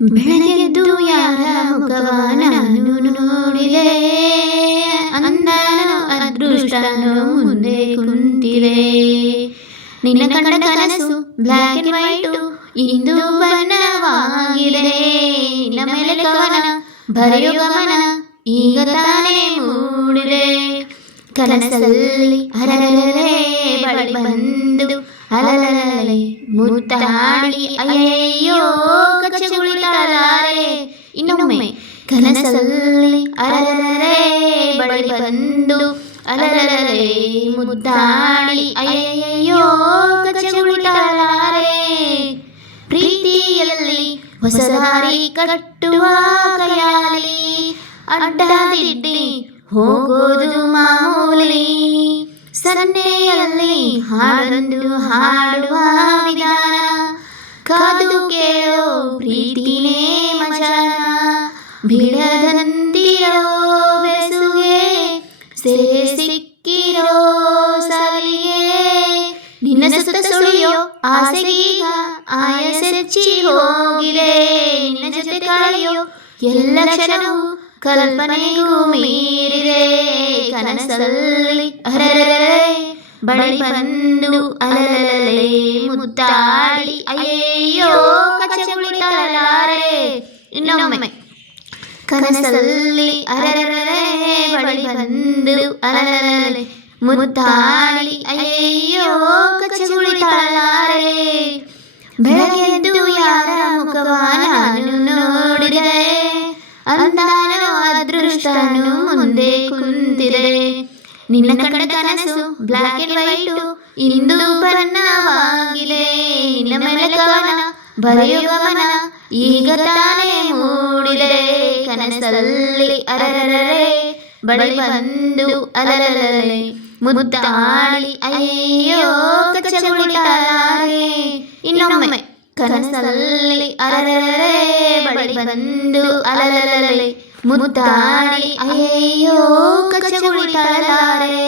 ಬೆಳಗೆದ್ದು ಯಾರ ಮುಖವ ನಾನು ನೋಡಿದೆ, ಅಂದನು ಅದೃಷ್ಟನು ಮುಂದೆ ಕುಂತಿದೆ. ನಿನ್ನ ಕಂಡ ಕನಸು ಬ್ಲ್ಯಾಕ್ ಅಂಡ್ ವೈಟು ಇಂದು ಬಣ್ಣವಾಗಿದೆ. ನಿನ್ನ ಮೇಲೆ ಕವನ ಬರೆಯೋ ಗಮನ ಈಗ ತಾನೇ ಮೂಡಿದೆ. ಕನಸಲ್ಲಿ ಅರರರೆ ಬಳಿ ಬಂದು ಅಲಲಲೆ ಮುತ್ತಾಡಿ ಅಯ್ಯಯ್ಯೋ ಕಚ್ಚಗುಳಿತಾಳೆ. ಇನ್ನೊಮ್ಮೆ ಕನಸಲ್ಲಿ ಅರರರೆ ಬಳಿ ಬಂದು ಅಲಲಲೆ ಮುದ್ದಾಡಿ ಅಯ್ಯಯ್ಯೋ ಕಚ್ಚಗುಳಿತಾಳೆ. ಪ್ರೀತಿಯಲ್ಲಿ ಹೊಸ ದಾರಿ ಕಟ್ಟುವ ಕೈಯಾಲಿ ಅಡ್ಡದಿಡ್ಡಿ ಹೋಗೋದು ಮಾಮೂಲಿ. ಸನ್ನೆಯಲ್ಲಿ ಹಾಡೊಂದು ಹಾಡುವ ವಿಧಾನ ಕಾದು ಕೇಳೋ ಪ್ರೀತಿನೇ ಮಜಾನ. ಬಿಡದಂತಿರೋ ಬೆಸುಗೆ ಸೆರೆ ಸಿಕ್ಕಿರೋ ಸಲಿಗೆ, ನಿನ್ನ ಸುತ್ತ ಸುಳಿಯೋ ಆಸೆಗೀಗ ಆಯಸೆಚ್ಚಿ ಹೋಗಿದೆ. ನಿನ್ನ ಜೊತೆ ಕಳೆಯೋ ಎಲ್ಲ ಕ್ಷಣವೂ ಕಲ್ಪನೆಗೂ ಮೀರಿದೆ. ಕನಸಲ್ಲಿ ಅರರರೆ ಬಳಿ ಬಂದು ಅಲಲಲೆ ಮುದ್ದಾಡಿ ಅಯ್ಯಯ್ಯೋ ಕಚ್ಚಗುಳಿತಾಳೆ. ಇನ್ನೊಮ್ಮೆ ಕನಸಲ್ಲಿ ಅರರರೆ ಬಳಿ ಬಂದು ಅಲಲಲೆ ಮುದ್ದಾಡಿ ಅಯ್ಯಯ್ಯೋ ಕಚ್ಚಗುಳಿತಾಳೆ. ಬೆಳಗೆದ್ದು ಯಾರ ಮುಖವ ನಾನು ನೋಡಿದೆ, ಅಂದನು ಅದೃಷ್ಟನು ಮುಂದೆ ಕುಂತಿದೆ. ನಿನ್ನ ಕಂಡ ಕನಸು ಬ್ಲ್ಯಾಕ್ ಅಂಡ್ ವೈಟು ಇಂದು ಬಣ್ಣವಾಗಿದೆ. ನಿನ್ನ ಮೇಲೆ ಕವನ ಬರೆಯೋ ಗಮನ ಈಗ ತಾನೇ ಮೂಡಿದೆ. ಕನಸಲ್ಲಿ ಅರರರೆ ಬಳಿ ಬಂದು ಅಲಲಲೆ ಮುದ್ದಾಡಿ ಅಯ್ಯಯ್ಯೋ ಕಚ್ಚಗುಳಿತಾಳೆ. ಇನ್ನೊಮ್ಮೆ ಕನಸಲ್ಲಿ ಅರರರೆ ಬಳಿ ಬಂದು ಅಲಲಲೆ ಮುದ್ದಾಡಿ ಅಯ್ಯಯ್ಯೋ ಕಚ್ಚಗುಳಿತಾಳೆ.